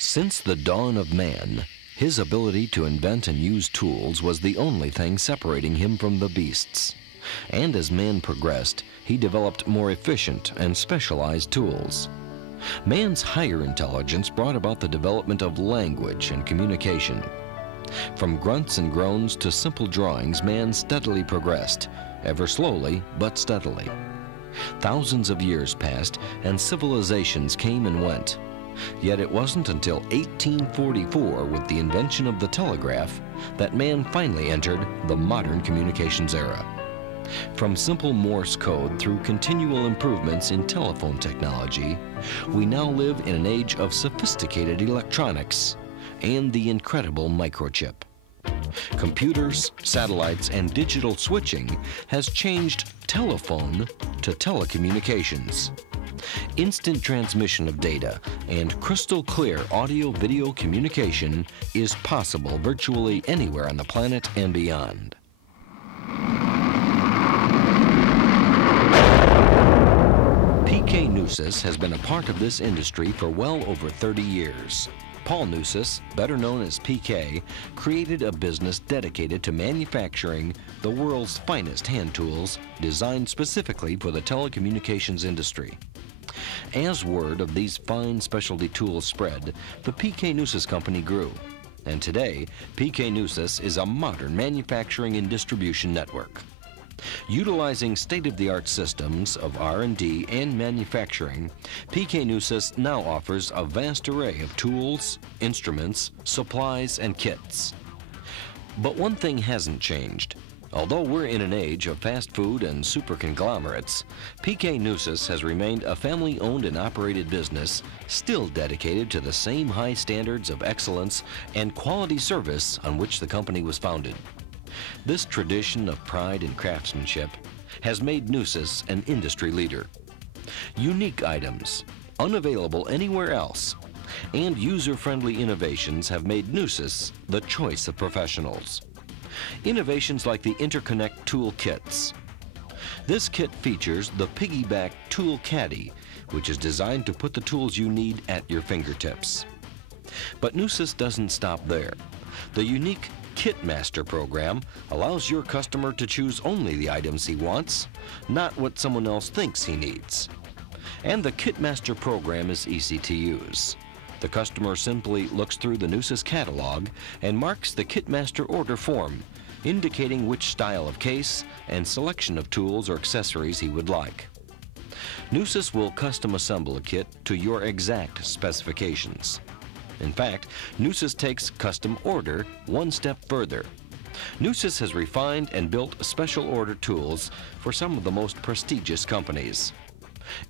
Since the dawn of man, his ability to invent and use tools was the only thing separating him from the beasts. And as man progressed, he developed more efficient and specialized tools. Man's higher intelligence brought about the development of language and communication. From grunts and groans to simple drawings, man steadily progressed, ever slowly but steadily. Thousands of years passed and civilizations came and went. Yet it wasn't until 1844, with the invention of the telegraph, that man finally entered the modern communications era. From simple Morse code through continual improvements in telephone technology, we now live in an age of sophisticated electronics and the incredible microchip. Computers, satellites, and digital switching has changed telephone to telecommunications. Instant transmission of data and crystal clear audio-video communication is possible virtually anywhere on the planet and beyond. P.K. Neusis has been a part of this industry for well over 30 years. Paul Neusis, better known as PK, created a business dedicated to manufacturing the world's finest hand tools designed specifically for the telecommunications industry. As word of these fine specialty tools spread, the P.K. Neusis Company grew. And today, P.K. Neusis is a modern manufacturing and distribution network. Utilizing state-of-the-art systems of R&D and manufacturing, P.K. Neusis now offers a vast array of tools, instruments, supplies, and kits. But one thing hasn't changed. Although we're in an age of fast food and super conglomerates, P.K. Neusis has remained a family-owned and operated business, still dedicated to the same high standards of excellence and quality service on which the company was founded. This tradition of pride and craftsmanship has made Neusis an industry leader. Unique items, unavailable anywhere else, and user-friendly innovations have made Neusis the choice of professionals. Innovations like the Interconnect Tool Kits. This kit features the Piggyback Tool Caddy, which is designed to put the tools you need at your fingertips. But Neusis doesn't stop there. The unique Kitmaster program allows your customer to choose only the items he wants, not what someone else thinks he needs. And the Kitmaster program is easy to use. The customer simply looks through the Neusis catalog and marks the Kitmaster order form, indicating which style of case and selection of tools or accessories he would like. Neusis will custom assemble a kit to your exact specifications. In fact, Neusis takes custom order one step further. Neusis has refined and built special order tools for some of the most prestigious companies.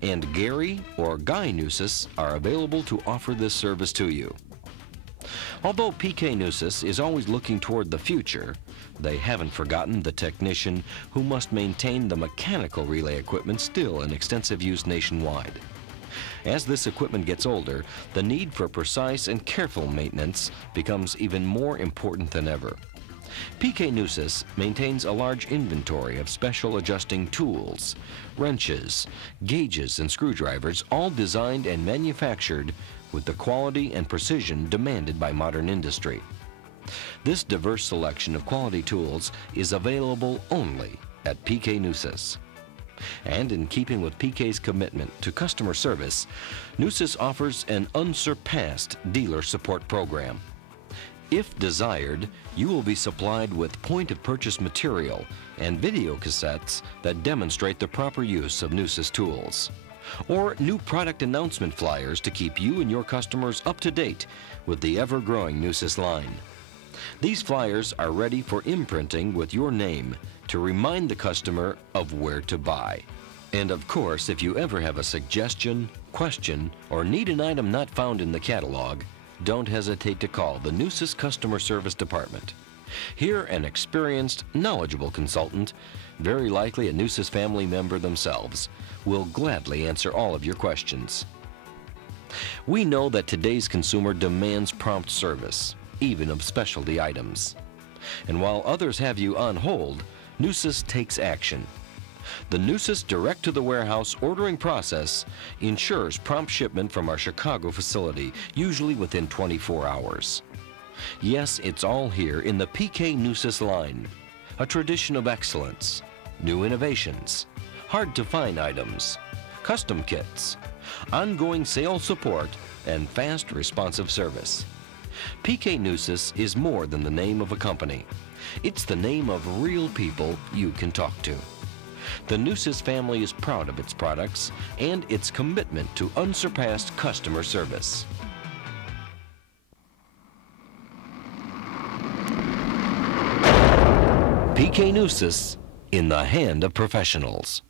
And Gary or Guy Neusis are available to offer this service to you. Although P.K. Neusis is always looking toward the future, they haven't forgotten the technician who must maintain the mechanical relay equipment still in extensive use nationwide. As this equipment gets older, the need for precise and careful maintenance becomes even more important than ever. P.K. Neusis maintains a large inventory of special adjusting tools, wrenches, gauges, and screwdrivers, all designed and manufactured with the quality and precision demanded by modern industry. This diverse selection of quality tools is available only at P.K. Neusis. And in keeping with P.K.'s commitment to customer service, Neusis offers an unsurpassed dealer support program. If desired, you will be supplied with point-of-purchase material and video cassettes that demonstrate the proper use of Neusis tools, or new product announcement flyers to keep you and your customers up to date with the ever-growing Neusis line. These flyers are ready for imprinting with your name to remind the customer of where to buy. And of course, if you ever have a suggestion, question, or need an item not found in the catalog, don't hesitate to call the Neusis Customer Service Department. Here, an experienced, knowledgeable consultant, very likely a Neusis family member themselves, will gladly answer all of your questions. We know that today's consumer demands prompt service, even of specialty items. And while others have you on hold, Neusis takes action. The Nusis direct-to-the-warehouse ordering process ensures prompt shipment from our Chicago facility, usually within 24 hours. Yes, it's all here in the PK Nusis line. A tradition of excellence, new innovations, hard-to-find items, custom kits, ongoing sales support, and fast, responsive service. PK Nusis is more than the name of a company. It's the name of real people you can talk to. The Nusis family is proud of its products and its commitment to unsurpassed customer service. PK Nusis, in the hand of professionals.